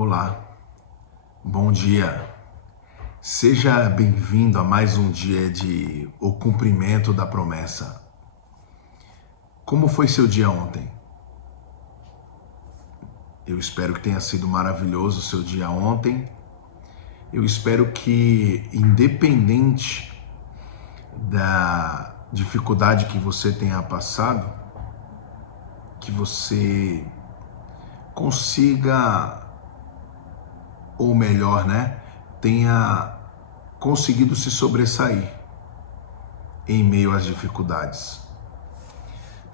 Olá, bom dia. Seja bem-vindo a mais um dia de O Cumprimento da Promessa. Como foi seu dia ontem? Eu espero que tenha sido maravilhoso o seu dia ontem. Eu espero que, independente da dificuldade que você tenha passado, que você consiga, ou melhor, tenha conseguido se sobressair em meio às dificuldades.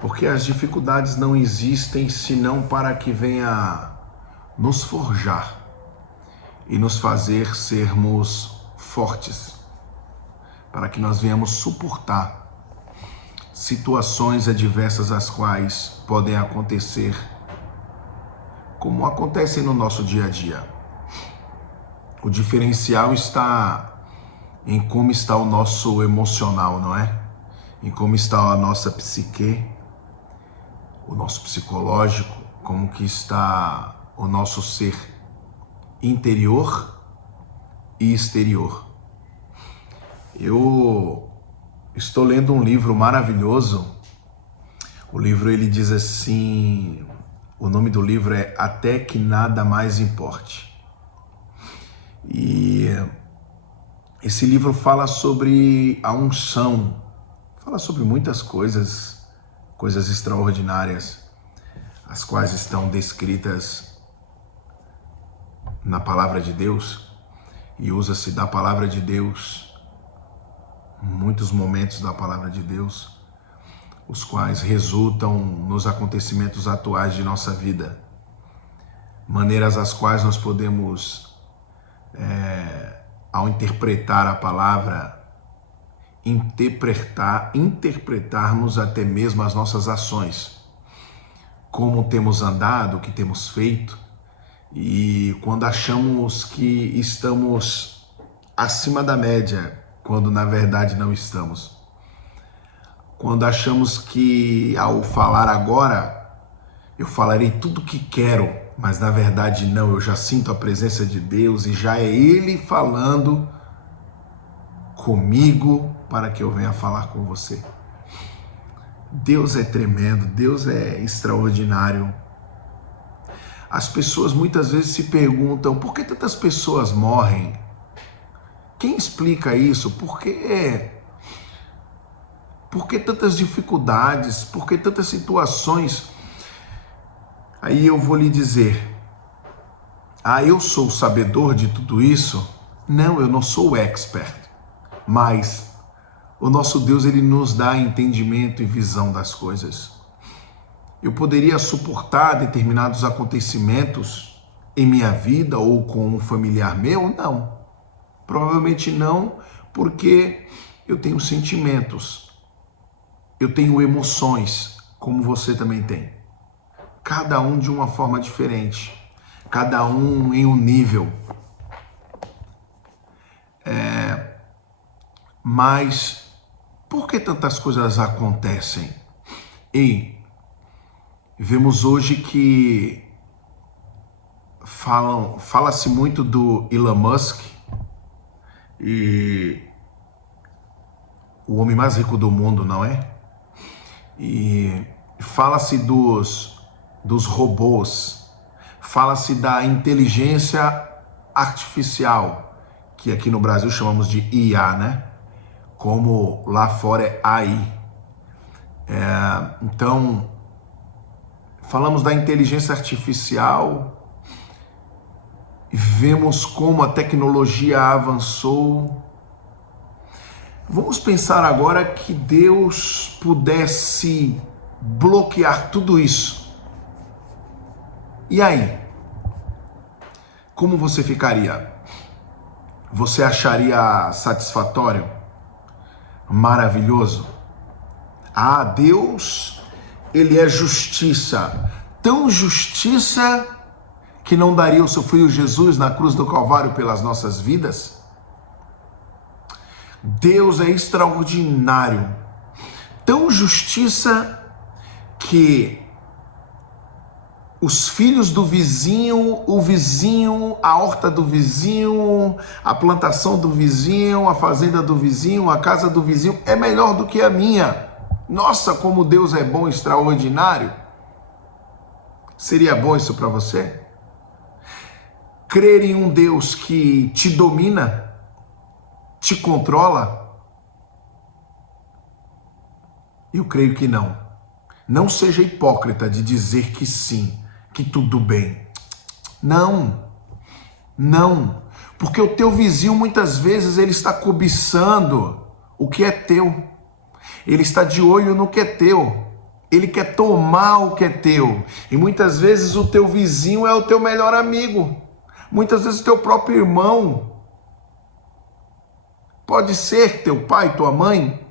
Porque as dificuldades não existem senão para que venha nos forjar e nos fazer sermos fortes, para que nós venhamos suportar situações adversas as quais podem acontecer, como acontecem no nosso dia a dia. O diferencial está em como está o nosso emocional, não é? Em como está a nossa psique, o nosso psicológico, como que está o nosso ser interior e exterior. Eu estou lendo um livro maravilhoso. O livro ele diz assim, o nome do livro é Até que Nada Mais Importe. E esse livro fala sobre a unção, fala sobre muitas coisas extraordinárias, as quais estão descritas na Palavra de Deus, e usa-se da Palavra de Deus, muitos momentos da Palavra de Deus, os quais resultam nos acontecimentos atuais de nossa vida, maneiras as quais nós podemos ao interpretar a palavra, interpretarmos até mesmo as nossas ações, como temos andado, o que temos feito, e quando achamos que estamos acima da média, quando na verdade não estamos. Quando achamos que ao falar agora, eu falarei tudo o que quero, mas na verdade não, eu já sinto a presença de Deus e já é Ele falando comigo para que eu venha falar com você. Deus é tremendo, Deus é extraordinário. As pessoas muitas vezes se perguntam, por que tantas pessoas morrem? Quem explica isso? Por que tantas dificuldades? Por que tantas situações? Aí eu vou lhe dizer, eu sou o sabedor de tudo isso? Não, eu não sou o expert, mas o nosso Deus, ele nos dá entendimento e visão das coisas. Eu poderia suportar determinados acontecimentos em minha vida ou com um familiar meu? Não, provavelmente não, porque eu tenho sentimentos, eu tenho emoções, como você também tem. Cada um de uma forma diferente, cada um em um nível. Mas por que tantas coisas acontecem? E vemos hoje que fala-se muito do Elon Musk, e o homem mais rico do mundo, não é? E fala-se dos robôs, fala-se da inteligência artificial, que aqui no Brasil chamamos de IA, como lá fora é AI. Então, falamos da inteligência artificial, vemos como a tecnologia avançou. Vamos pensar agora que Deus pudesse bloquear tudo isso. E aí? Como você ficaria? Você acharia satisfatório? Maravilhoso? Deus, ele é justiça. Tão justiça que não daria o seu filho Jesus na cruz do Calvário pelas nossas vidas? Deus é extraordinário. Tão justiça que os filhos do vizinho, o vizinho, a horta do vizinho, a plantação do vizinho, a fazenda do vizinho, a casa do vizinho é melhor do que a minha. Nossa, como Deus é bom, extraordinário. Seria bom isso para você? Crer em um Deus que te domina, te controla? Eu creio que não. Não seja hipócrita de dizer que sim, que tudo bem. Não, não. Porque o teu vizinho muitas vezes ele está cobiçando o que é teu. Ele está de olho no que é teu. Ele quer tomar o que é teu. E muitas vezes o teu vizinho é o teu melhor amigo. Muitas vezes o teu próprio irmão. Pode ser teu pai, tua mãe.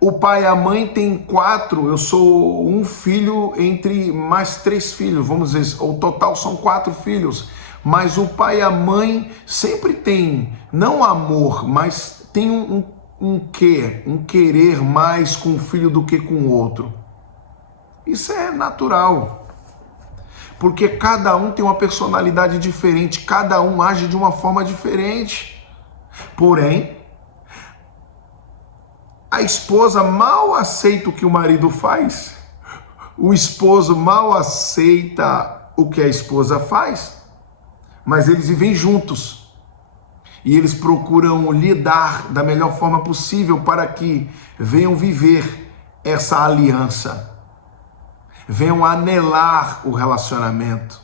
O pai e a mãe têm 4, eu sou um filho entre mais 3 filhos, vamos dizer, o total são 4 filhos, mas o pai e a mãe sempre tem, não amor, mas tem um querer mais com um filho do que com o outro. Isso é natural, porque cada um tem uma personalidade diferente, cada um age de uma forma diferente, porém, a esposa mal aceita o que o marido faz, o esposo mal aceita o que a esposa faz, mas eles vivem juntos e eles procuram lidar da melhor forma possível para que venham viver essa aliança, venham anelar o relacionamento,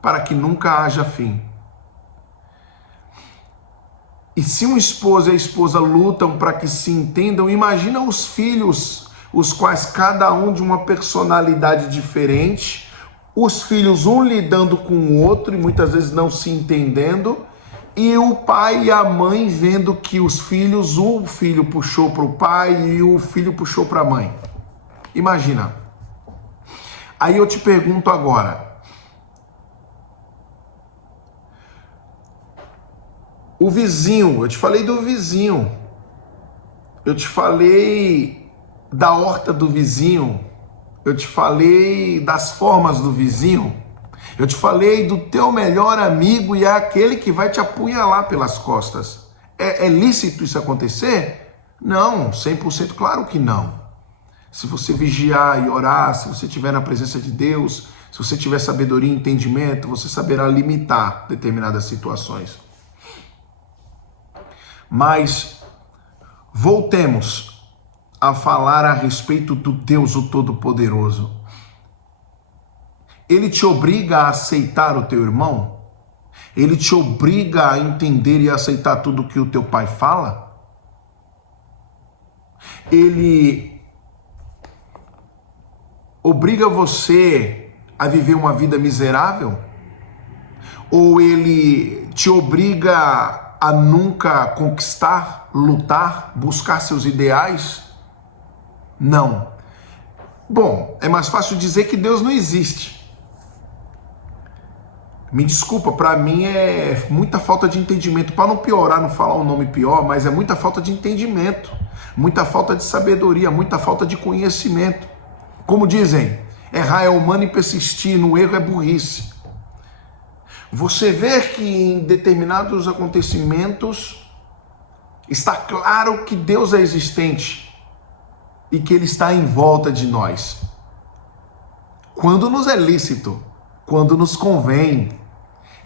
para que nunca haja fim. E se um esposo e a esposa lutam para que se entendam, imagina os filhos, os quais cada um de uma personalidade diferente, os filhos um lidando com o outro e muitas vezes não se entendendo, e o pai e a mãe vendo que os filhos, o filho puxou para o pai e o filho puxou para a mãe. Imagina. Aí eu te pergunto agora, o vizinho, eu te falei do vizinho, eu te falei da horta do vizinho, eu te falei das formas do vizinho, eu te falei do teu melhor amigo e é aquele que vai te apunhalar pelas costas. É lícito isso acontecer? Não, 100% claro que não. Se você vigiar e orar, se você estiver na presença de Deus, se você tiver sabedoria e entendimento, você saberá limitar determinadas situações. Mas voltemos a falar a respeito do Deus o Todo-Poderoso. Ele te obriga a aceitar o teu irmão? Ele te obriga a entender e aceitar tudo que o teu pai fala? Ele obriga você a viver uma vida miserável? Ou ele te obriga a nunca conquistar, lutar, buscar seus ideais? Não. Bom, é mais fácil dizer que Deus não existe. Me desculpa, para mim é muita falta de entendimento. Para não piorar, não falar um nome pior, mas é muita falta de entendimento, muita falta de sabedoria, muita falta de conhecimento. Como dizem, errar é humano e persistir no erro é burrice. Você vê que em determinados acontecimentos está claro que Deus é existente e que Ele está em volta de nós. Quando nos é lícito, quando nos convém.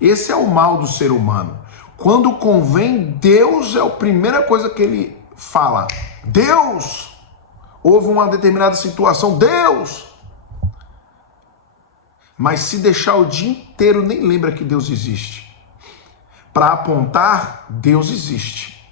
Esse é o mal do ser humano. Quando convém, Deus é a primeira coisa que Ele fala. Deus! Houve uma determinada situação, Deus! Mas se deixar o dia inteiro, nem lembra que Deus existe. Para apontar, Deus existe.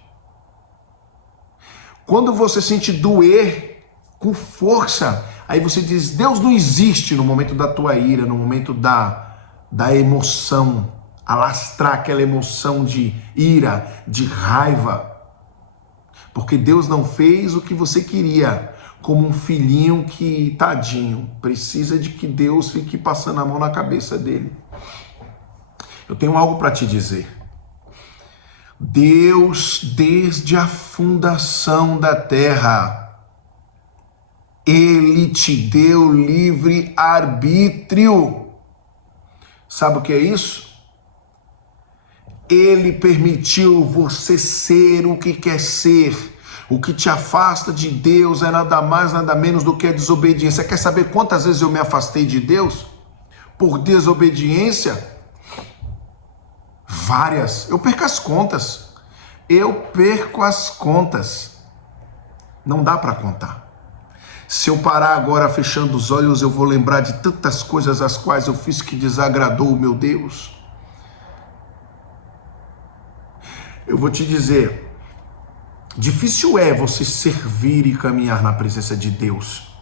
Quando você sente doer com força, aí você diz, Deus não existe no momento da tua ira, no momento da emoção, alastrar aquela emoção de ira, de raiva. Porque Deus não fez o que você queria, como um filhinho que, tadinho, precisa de que Deus fique passando a mão na cabeça dele. Eu tenho algo para te dizer. Deus, desde a fundação da terra, Ele te deu livre arbítrio. Sabe o que é isso? Ele permitiu você ser o que quer ser. O que te afasta de Deus é nada mais, nada menos do que a desobediência. Quer saber quantas vezes eu me afastei de Deus? Por desobediência? Várias. Eu perco as contas. Não dá para contar. Se eu parar agora fechando os olhos, eu vou lembrar de tantas coisas as quais eu fiz que desagradou o meu Deus. Eu vou te dizer, difícil é você servir e caminhar na presença de Deus.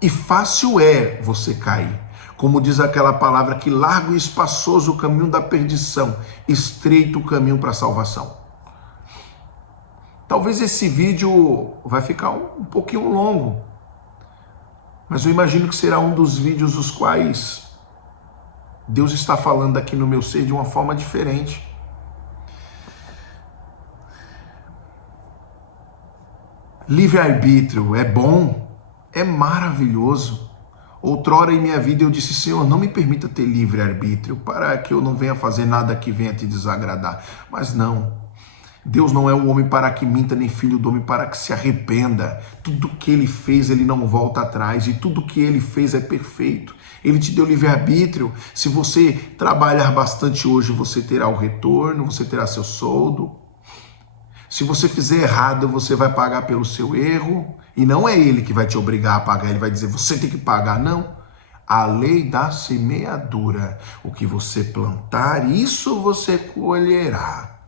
E fácil é você cair. Como diz aquela palavra que largo e espaçoso o caminho da perdição, estreito o caminho para a salvação. Talvez esse vídeo vai ficar um pouquinho longo, mas eu imagino que será um dos vídeos os quais Deus está falando aqui no meu ser de uma forma diferente. Livre-arbítrio é bom, é maravilhoso. Outrora em minha vida eu disse, Senhor, não me permita ter livre-arbítrio para que eu não venha fazer nada que venha te desagradar. Mas não, Deus não é o homem para que minta, nem filho do homem para que se arrependa. Tudo que ele fez, ele não volta atrás, e tudo que ele fez é perfeito. Ele te deu livre-arbítrio. Se você trabalhar bastante hoje, você terá o retorno, você terá seu soldo. Se você fizer errado, você vai pagar pelo seu erro. E não é ele que vai te obrigar a pagar, ele vai dizer, você tem que pagar. Não. A lei da semeadura. O que você plantar, isso você colherá.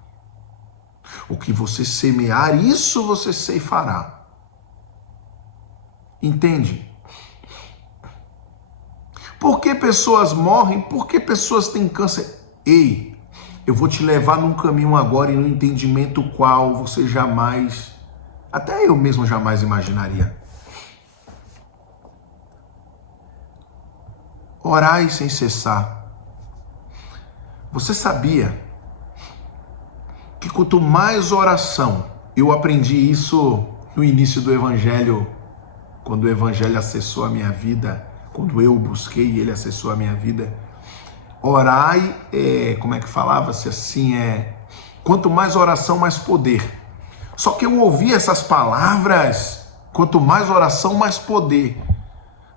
O que você semear, isso você ceifará. Entende? Por que pessoas morrem? Por que pessoas têm câncer? Ei, eu vou te levar num caminho agora e num entendimento qual você jamais, até eu mesmo jamais imaginaria. Orai sem cessar. Você sabia que quanto mais oração, eu aprendi isso no início do Evangelho, quando o Evangelho acessou a minha vida, quando eu busquei e ele acessou a minha vida. Orai, como é que falava-se assim, quanto mais oração, mais poder. Só que eu ouvi essas palavras, quanto mais oração, mais poder.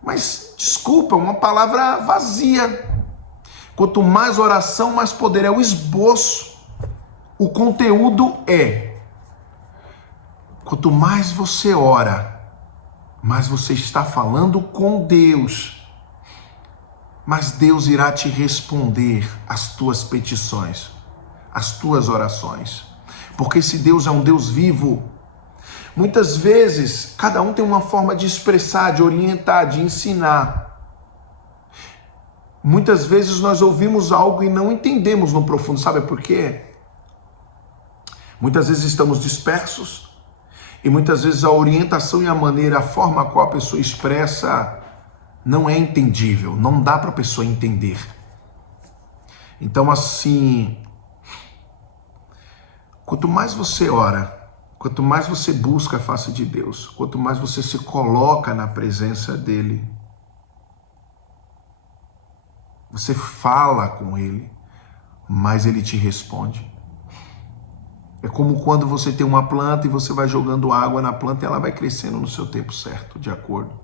Mas, desculpa, uma palavra vazia. Quanto mais oração, mais poder, é o esboço. O conteúdo quanto mais você ora, mais você está falando com Deus. Mas Deus irá te responder as tuas petições, as tuas orações. Porque esse Deus é um Deus vivo. Muitas vezes, cada um tem uma forma de expressar, de orientar, de ensinar. Muitas vezes nós ouvimos algo e não entendemos no profundo. Sabe por quê? Muitas vezes estamos dispersos e muitas vezes a orientação e a maneira, a forma a qual a pessoa expressa não é entendível, não dá para a pessoa entender. Então, assim, quanto mais você ora, quanto mais você busca a face de Deus, quanto mais você se coloca na presença dele, você fala com ele, mais ele te responde. É como quando você tem uma planta e você vai jogando água na planta e ela vai crescendo no seu tempo certo, de acordo.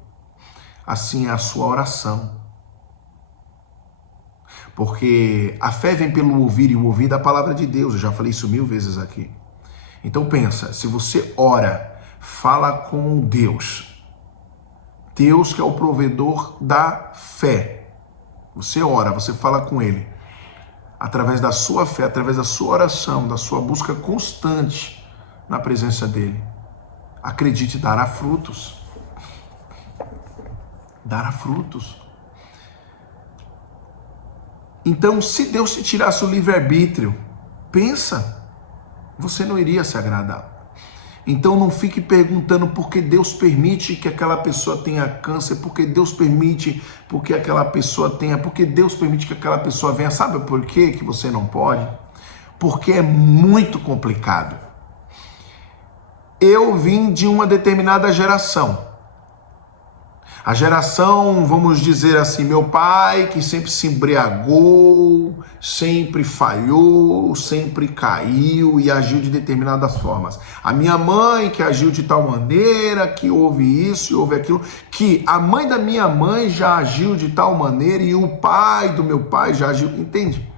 Assim é a sua oração. Porque a fé vem pelo ouvir e o ouvir da palavra de Deus. Eu já falei isso 1000 vezes aqui. Então pensa, se você ora, fala com Deus. Deus que é o provedor da fé. Você ora, você fala com Ele. Através da sua fé, através da sua oração, da sua busca constante na presença dEle. Acredite, dará frutos. Dará frutos. Então, se Deus te tirasse o livre-arbítrio, pensa, você não iria se agradar. Então não fique perguntando por que Deus permite que aquela pessoa tenha câncer, por que Deus permite porque aquela pessoa tenha, por que Deus permite que aquela pessoa venha. Sabe por quê que você não pode? Porque é muito complicado. Eu vim de uma determinada geração. A geração, vamos dizer assim, meu pai que sempre se embriagou, sempre falhou, sempre caiu e agiu de determinadas formas. A minha mãe que agiu de tal maneira, que houve isso e houve aquilo, que a mãe da minha mãe já agiu de tal maneira e o pai do meu pai já agiu, entende?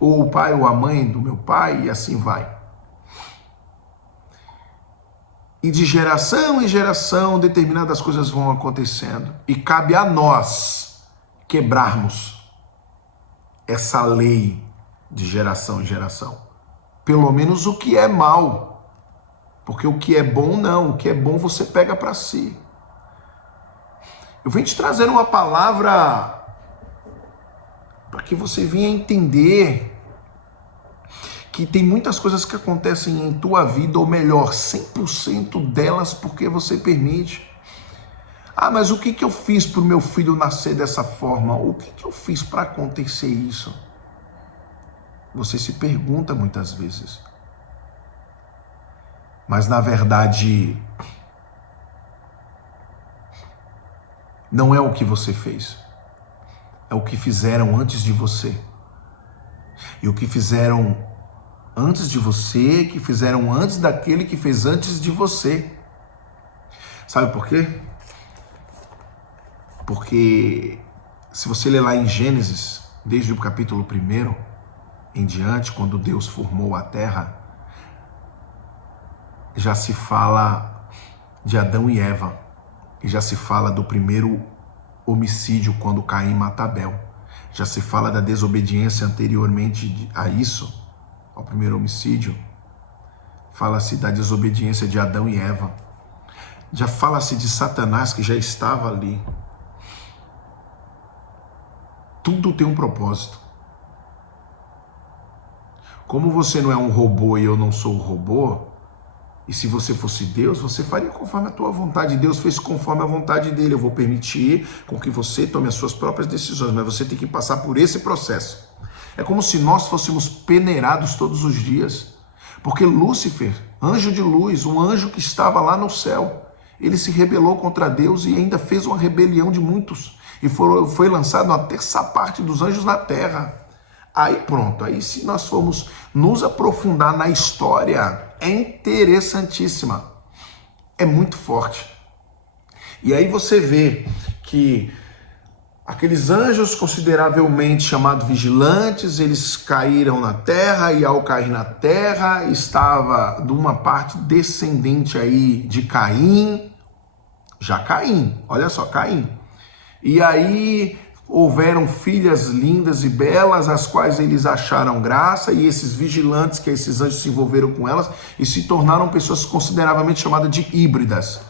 Ou o pai ou a mãe do meu pai e assim vai. E de geração em geração, determinadas coisas vão acontecendo. E cabe a nós quebrarmos essa lei de geração em geração. Pelo menos o que é mal. Porque o que é bom, não. O que é bom você pega para si. Eu venho te trazer uma palavra para que você venha entender que tem muitas coisas que acontecem em tua vida, ou melhor, 100% delas porque você permite. Ah, mas o que eu fiz para o meu filho nascer dessa forma? O que eu fiz para acontecer isso? Você se pergunta muitas vezes. Mas na verdade, não é o que você fez. É o que fizeram antes de você. E o que fizeram antes de você, que fizeram antes daquele que fez antes de você. Sabe por quê? Porque se você ler lá em Gênesis, desde o capítulo 1 em diante, quando Deus formou a terra, já se fala de Adão e Eva, e já se fala do primeiro homicídio quando Caim mata Abel. Já se fala da desobediência anteriormente a isso, ao primeiro homicídio. Fala-se da desobediência de Adão e Eva. Já fala-se de Satanás que já estava ali. Tudo tem um propósito. Como você não é um robô e eu não sou um robô, e se você fosse Deus, você faria conforme a tua vontade. Deus fez conforme a vontade dele. Eu vou permitir com que você tome as suas próprias decisões, mas você tem que passar por esse processo. É como se nós fôssemos peneirados todos os dias. Porque Lúcifer, anjo de luz, um anjo que estava lá no céu, ele se rebelou contra Deus e ainda fez uma rebelião de muitos. E foi lançado uma terça parte dos anjos na terra. Aí pronto, aí se nós formos nos aprofundar na história, é interessantíssima. É muito forte. E aí você vê que aqueles anjos consideravelmente chamados vigilantes, eles caíram na terra, e ao cair na terra estava de uma parte descendente aí de Caim, já Caim, olha só, Caim. E aí houveram filhas lindas e belas, as quais eles acharam graça, e esses vigilantes, que esses anjos se envolveram com elas, e se tornaram pessoas consideravelmente chamadas de híbridas.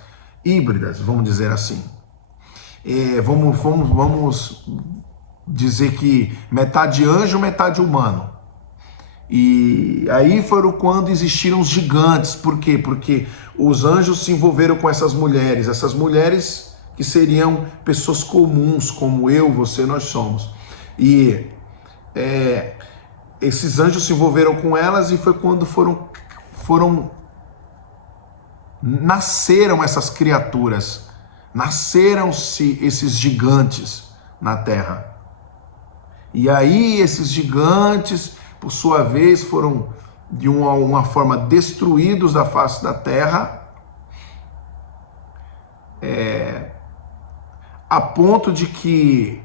Híbridas, vamos dizer assim. Vamos dizer que metade anjo, metade humano. E aí foram quando existiram os gigantes. Por quê? Porque os anjos se envolveram com essas mulheres que seriam pessoas comuns, como eu, você, nós somos. E esses anjos se envolveram com elas, e foi quando nasceram essas criaturas. Nasceram-se esses gigantes na terra. E aí esses gigantes, por sua vez, foram de uma forma destruídos da face da terra, a ponto de que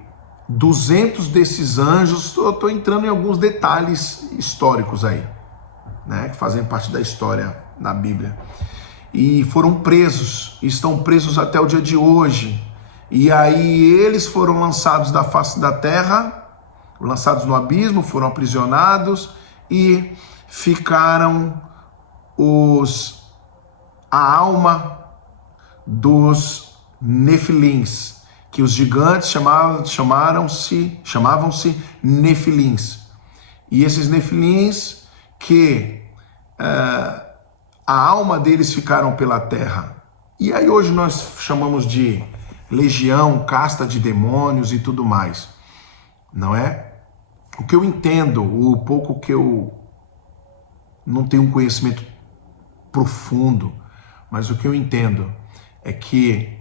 200 desses anjos, estou entrando em alguns detalhes históricos aí, né, que fazem parte da história na Bíblia, e foram presos, estão presos até o dia de hoje. E aí eles foram lançados da face da terra, lançados no abismo, foram aprisionados, e ficaram a alma dos nefilins, que os gigantes chamavam-se nefilins. E esses nefilins que a alma deles ficaram pela terra. E aí hoje nós chamamos de legião, casta de demônios e tudo mais. Não é? O que eu entendo, o pouco que eu não tenho um conhecimento profundo, mas o que eu entendo é que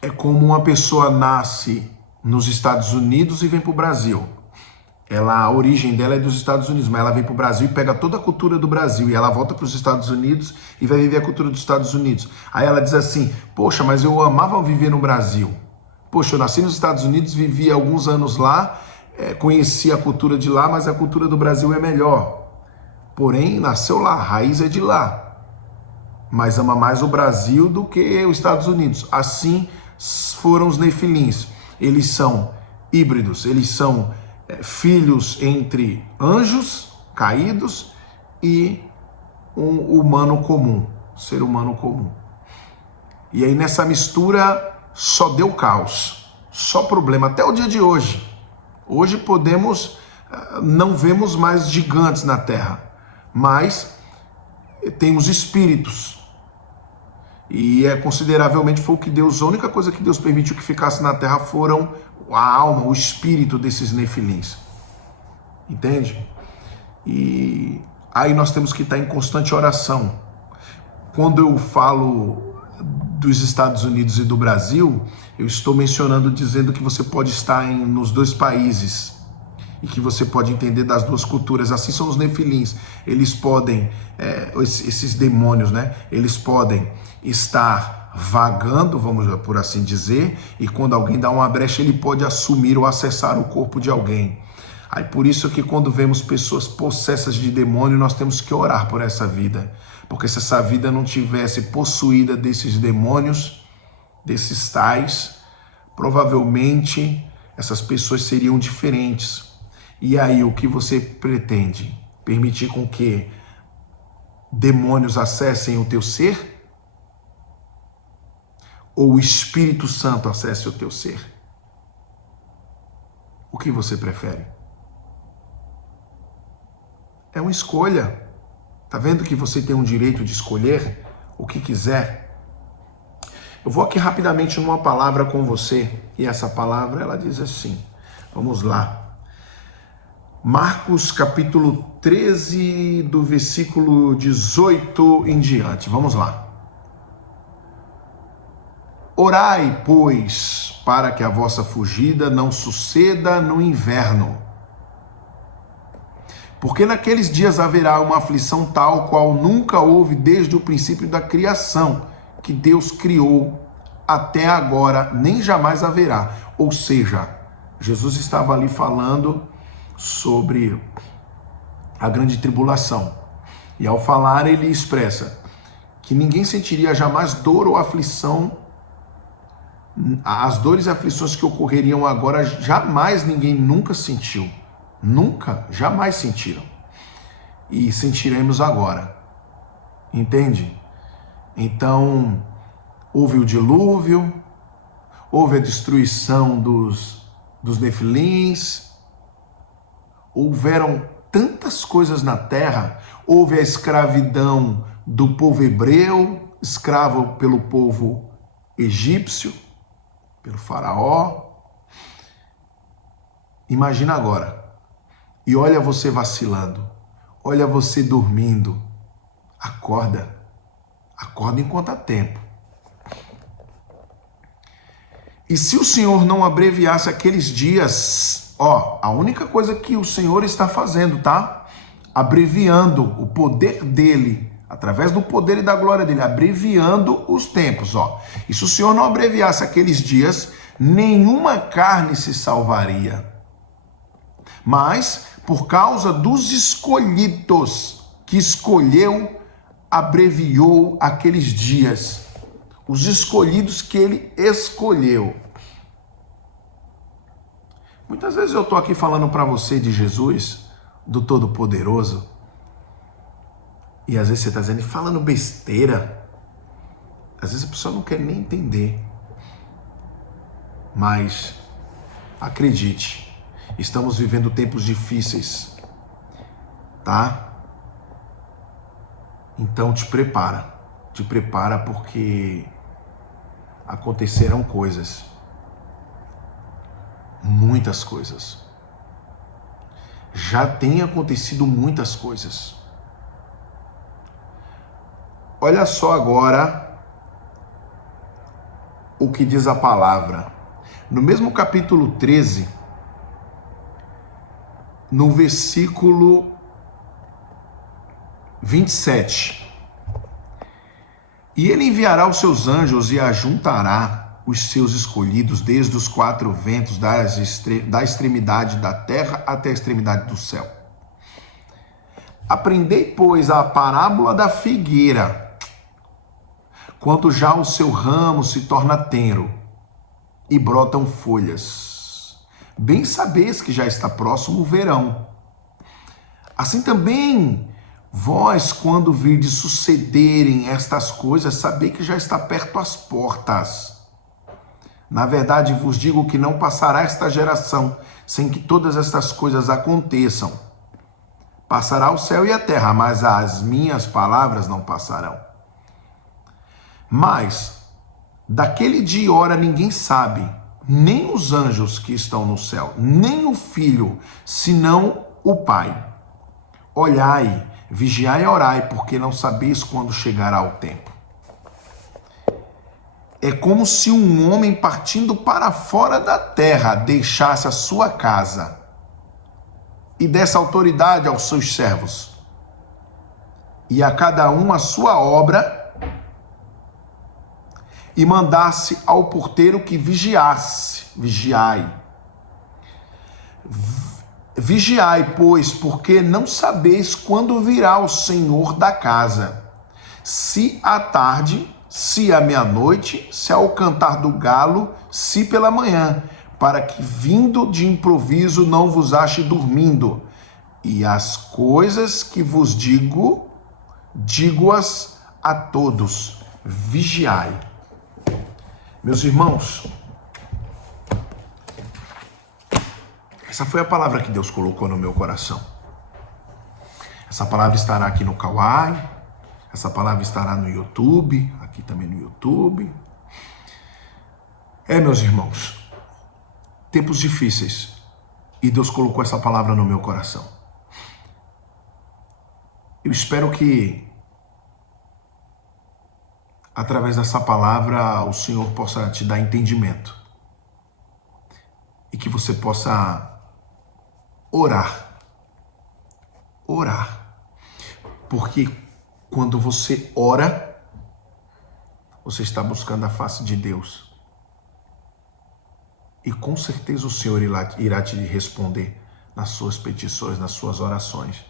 É como uma pessoa nasce nos Estados Unidos e vem para o Brasil. A origem dela é dos Estados Unidos, mas ela vem para o Brasil e pega toda a cultura do Brasil, e ela volta para os Estados Unidos e vai viver a cultura dos Estados Unidos. Aí ela diz assim, poxa, mas eu amava viver no Brasil. Poxa, eu nasci nos Estados Unidos, vivi alguns anos lá, conheci a cultura de lá, mas a cultura do Brasil é melhor. Porém, nasceu lá, a raiz é de lá. Mas ama mais o Brasil do que os Estados Unidos. Assim foram os nefilins. Eles são híbridos, eles são filhos entre anjos caídos e um humano comum, ser humano comum. E aí nessa mistura só deu caos, só problema, até o dia de hoje. Hoje não vemos mais gigantes na terra, mas tem os espíritos. E consideravelmente foi o que Deus, a única coisa que Deus permitiu que ficasse na terra foram a alma, o espírito desses nefilins. Entende? E aí nós temos que estar em constante oração. Quando eu falo dos Estados Unidos e do Brasil, eu estou mencionando, dizendo que você pode estar nos dois países e que você pode entender das duas culturas. Assim são os nefilins. Eles podem, esses demônios, né? Eles podem estar vagando, vamos por assim dizer, e quando alguém dá uma brecha, ele pode assumir ou acessar o corpo de alguém. Aí por isso que quando vemos pessoas possessas de demônio, nós temos que orar por essa vida. Porque se essa vida não tivesse possuída desses demônios, desses tais, provavelmente essas pessoas seriam diferentes. E aí o que você pretende? Permitir com que demônios acessem o teu ser? Ou o Espírito Santo acesse o teu ser? O que você prefere? É uma escolha. Tá vendo que você tem um direito de escolher o que quiser? Eu vou aqui rapidamente numa palavra com você, e essa palavra ela diz assim, vamos lá. Marcos capítulo 13, do versículo 18 em diante, vamos lá. Orai, pois, para que a vossa fugida não suceda no inverno. Porque naqueles dias haverá uma aflição tal qual nunca houve desde o princípio da criação, que Deus criou até agora, nem jamais haverá. Ou seja, Jesus estava ali falando sobre a grande tribulação. E ao falar, ele expressa que ninguém sentiria jamais dor ou aflição. As dores e aflições que ocorreriam agora, jamais ninguém nunca sentiu. Nunca, jamais sentiram. E sentiremos agora. Entende? Então, houve o dilúvio, houve a destruição dos nefilins, houveram tantas coisas na terra, houve a escravidão do povo hebreu, escravo pelo povo egípcio, pelo faraó. Imagina agora. E olha você vacilando, olha você dormindo. Acorda, acorda enquanto há tempo. E se o Senhor não abreviasse aqueles dias, a única coisa que o Senhor está fazendo, tá? Abreviando o poder dele, através do poder e da glória dele, abreviando os tempos, E se o Senhor não abreviasse aqueles dias, nenhuma carne se salvaria. Mas, por causa dos escolhidos que escolheu, abreviou aqueles dias. Os escolhidos que ele escolheu. Muitas vezes eu estou aqui falando para você de Jesus, do Todo-Poderoso, e às vezes você está dizendo, falando besteira. Às vezes a pessoa não quer nem entender. Mas, acredite, estamos vivendo tempos difíceis, tá? Então te prepara porque acontecerão coisas, muitas coisas. Já tem acontecido muitas coisas. Olha só agora o que diz a palavra. No mesmo capítulo 13, no versículo 27. E ele enviará os seus anjos e ajuntará os seus escolhidos desde os quatro ventos, da extremidade da terra até a extremidade do céu. Aprendei, pois, a parábola da figueira, quando já o seu ramo se torna tenro e brotam folhas. Bem sabeis que já está próximo o verão. Assim também vós, quando virdes sucederem estas coisas, sabei que já está perto as portas. Na verdade vos digo que não passará esta geração sem que todas estas coisas aconteçam. Passará o céu e a terra, mas as minhas palavras não passarão. Mas daquele dia e hora ninguém sabe, nem os anjos que estão no céu, nem o Filho, senão o Pai. Olhai, vigiai e orai, porque não sabeis quando chegará o tempo. É como se um homem partindo para fora da terra deixasse a sua casa e desse autoridade aos seus servos, e a cada um a sua obra, e mandasse ao porteiro que vigiasse. Vigiai. Vigiai, pois, porque não sabeis quando virá o Senhor da casa, se à tarde, se à meia-noite, se ao cantar do galo, se pela manhã, para que vindo de improviso não vos ache dormindo. E as coisas que vos digo, digo-as a todos. Vigiai. Meus irmãos, essa foi a palavra que Deus colocou no meu coração. Essa palavra estará aqui no Kawai, essa palavra estará no YouTube, aqui também no YouTube. Meus irmãos, tempos difíceis, e Deus colocou essa palavra no meu coração. Eu espero que através dessa palavra o Senhor possa te dar entendimento e que você possa orar, porque quando você ora, você está buscando a face de Deus, e com certeza o Senhor irá te responder nas suas petições, nas suas orações.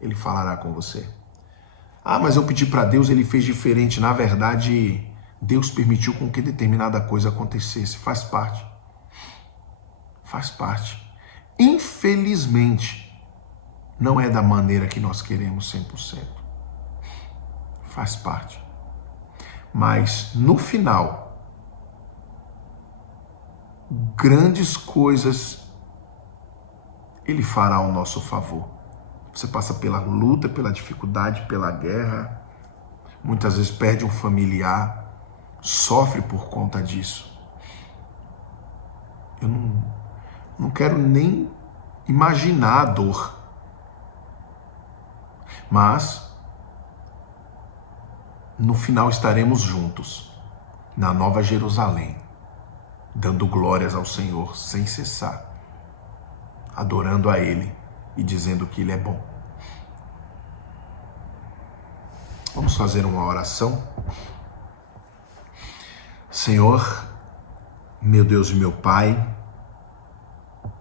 Ele falará com você. Ah, mas eu pedi para Deus, ele fez diferente. Na verdade, Deus permitiu com que determinada coisa acontecesse. Faz parte. Faz parte. Infelizmente, não é da maneira que nós queremos 100%. Faz parte. Mas, no final, grandes coisas ele fará ao nosso favor. Você passa pela luta, pela dificuldade, pela guerra. Muitas vezes perde um familiar, sofre por conta disso. Eu não quero nem imaginar a dor. Mas, no final estaremos juntos, na Nova Jerusalém, dando glórias ao Senhor sem cessar, adorando a Ele e dizendo que Ele é bom. Vamos fazer uma oração? Senhor, meu Deus e meu Pai,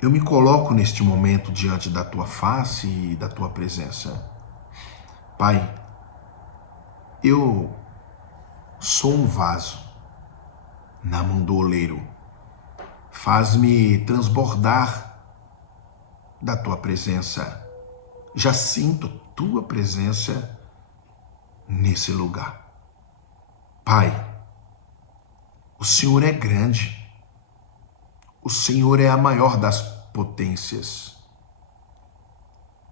eu me coloco neste momento diante da Tua face e da Tua presença. Pai, eu sou um vaso na mão do oleiro. Faz-me transbordar da Tua presença. Já sinto Tua presença nesse lugar. Pai, o Senhor é grande. O Senhor é a maior das potências.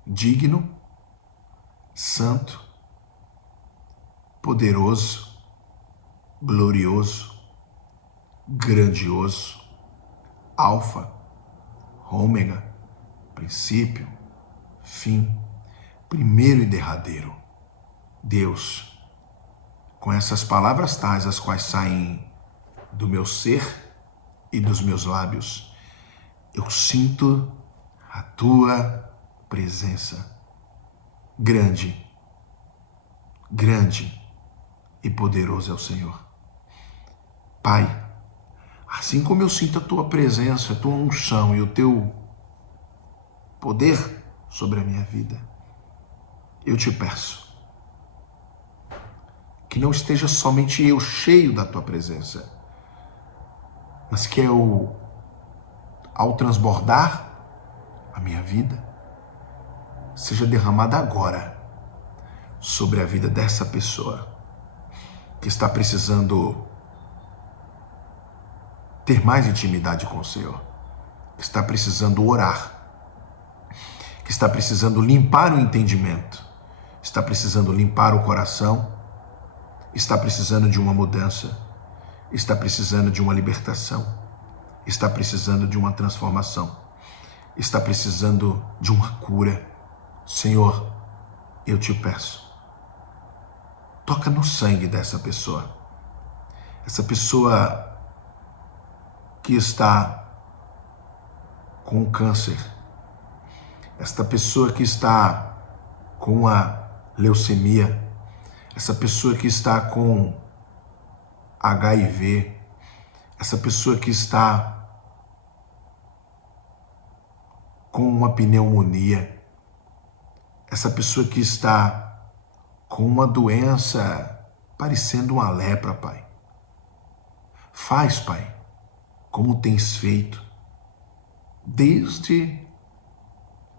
Digno, santo, poderoso, glorioso, grandioso, alfa, ômega, princípio, fim, primeiro e derradeiro. Deus, com essas palavras tais, as quais saem do meu ser e dos meus lábios, eu sinto a tua presença. Grande, grande e poderoso é o Senhor. Pai, assim como eu sinto a tua presença, a tua unção e o teu poder sobre a minha vida, eu te peço que não esteja somente eu cheio da tua presença, mas que ao transbordar a minha vida, seja derramada agora sobre a vida dessa pessoa que está precisando ter mais intimidade com o Senhor, que está precisando orar, que está precisando limpar o entendimento, está precisando limpar o coração, está precisando de uma mudança, está precisando de uma libertação, está precisando de uma transformação, está precisando de uma cura. Senhor, eu te peço, toca no sangue dessa pessoa, essa pessoa que está com câncer, esta pessoa que está com a leucemia, essa pessoa que está com HIV, essa pessoa que está com uma pneumonia, essa pessoa que está com uma doença parecendo uma lepra, Pai. Faz, Pai, como tens feito desde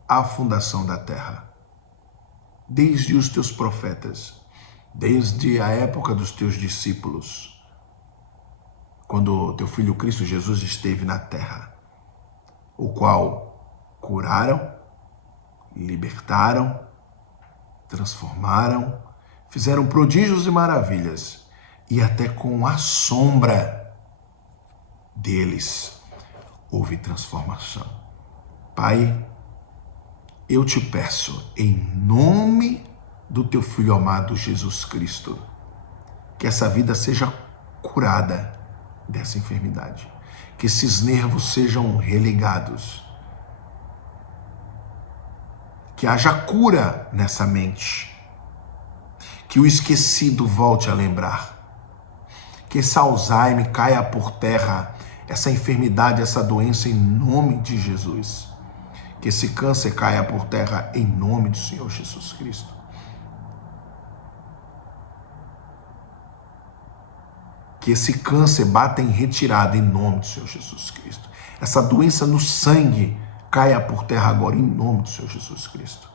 a fundação da terra, desde os teus profetas, desde a época dos teus discípulos, quando teu Filho Cristo Jesus esteve na terra, o qual curaram, libertaram, transformaram, fizeram prodígios e maravilhas, e até com a sombra deles houve transformação. Pai, eu te peço, em nome do teu Filho amado Jesus Cristo, que essa vida seja curada dessa enfermidade, que esses nervos sejam religados, que haja cura nessa mente, que o esquecido volte a lembrar, que esse Alzheimer caia por terra, essa enfermidade, essa doença, em nome de Jesus, que esse câncer caia por terra em nome do Senhor Jesus Cristo. Que esse câncer bata em retirada em nome do Senhor Jesus Cristo. Essa doença no sangue caia por terra agora em nome do Senhor Jesus Cristo.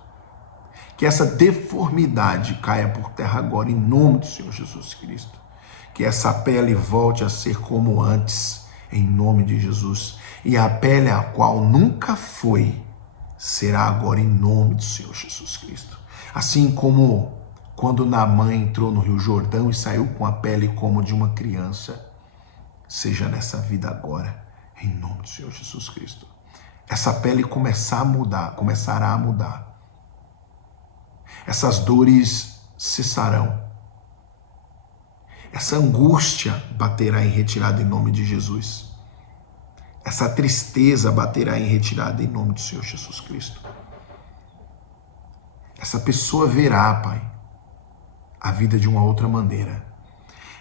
Que essa deformidade caia por terra agora em nome do Senhor Jesus Cristo. Que essa pele volte a ser como antes, em nome de Jesus. E a pele a qual nunca foi, será agora em nome do Senhor Jesus Cristo. Assim como quando Naamã entrou no Rio Jordão e saiu com a pele como de uma criança, seja nessa vida agora, em nome do Senhor Jesus Cristo. Essa pele começará a mudar. Essas dores cessarão. Essa angústia baterá em retirada em nome de Jesus. Essa tristeza baterá em retirada em nome do Senhor Jesus Cristo. Essa pessoa verá, Pai, a vida de uma outra maneira.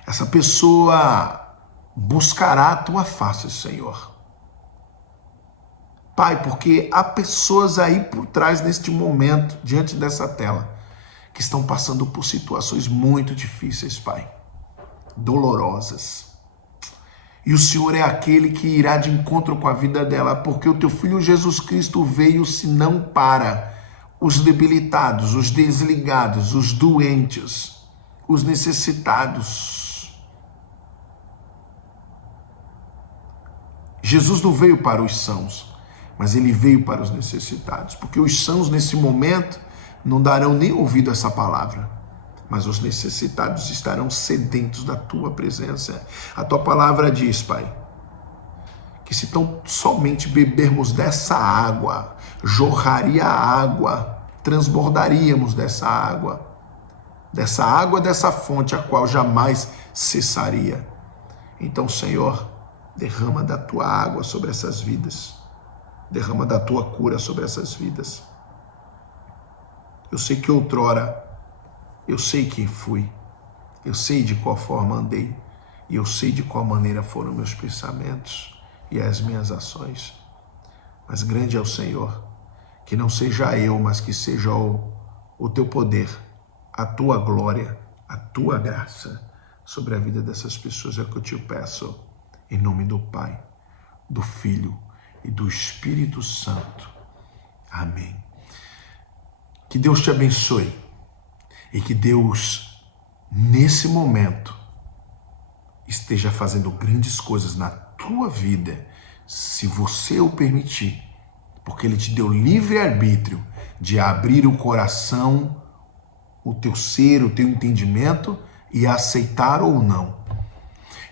Essa pessoa buscará a tua face, Senhor. Pai, porque há pessoas aí por trás neste momento, diante dessa tela, que estão passando por situações muito difíceis, Pai, dolorosas. E o Senhor é aquele que irá de encontro com a vida dela, porque o teu Filho Jesus Cristo veio senão para os debilitados, os desligados, os doentes, os necessitados. Jesus não veio para os sãos, mas ele veio para os necessitados, porque os sãos nesse momento não darão nem ouvido a essa palavra, mas os necessitados estarão sedentos da tua presença. A tua palavra diz, Pai, que se tão somente bebermos dessa água, jorraria a água, transbordaríamos dessa água, dessa fonte a qual jamais cessaria. Então, Senhor, derrama da tua água sobre essas vidas. Derrama da tua cura sobre essas vidas. Eu sei que outrora, eu sei quem fui. Eu sei de qual forma andei. E eu sei de qual maneira foram meus pensamentos e as minhas ações. Mas grande é o Senhor. Que não seja eu, mas que seja o teu poder, a tua glória, a tua graça sobre a vida dessas pessoas. É o que eu te peço, em nome do Pai, do Filho e do Espírito Santo. Amém. Que Deus te abençoe e que Deus, nesse momento, esteja fazendo grandes coisas na tua vida, se você o permitir, porque Ele te deu livre-arbítrio de abrir o coração, o teu ser, o teu entendimento e aceitar ou não.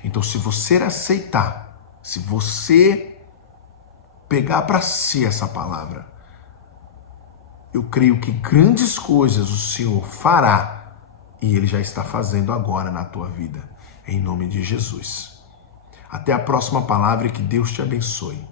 Então, se você aceitar, se você pegar para si essa palavra, eu creio que grandes coisas o Senhor fará e Ele já está fazendo agora na tua vida, em nome de Jesus. Até a próxima palavra e que Deus te abençoe.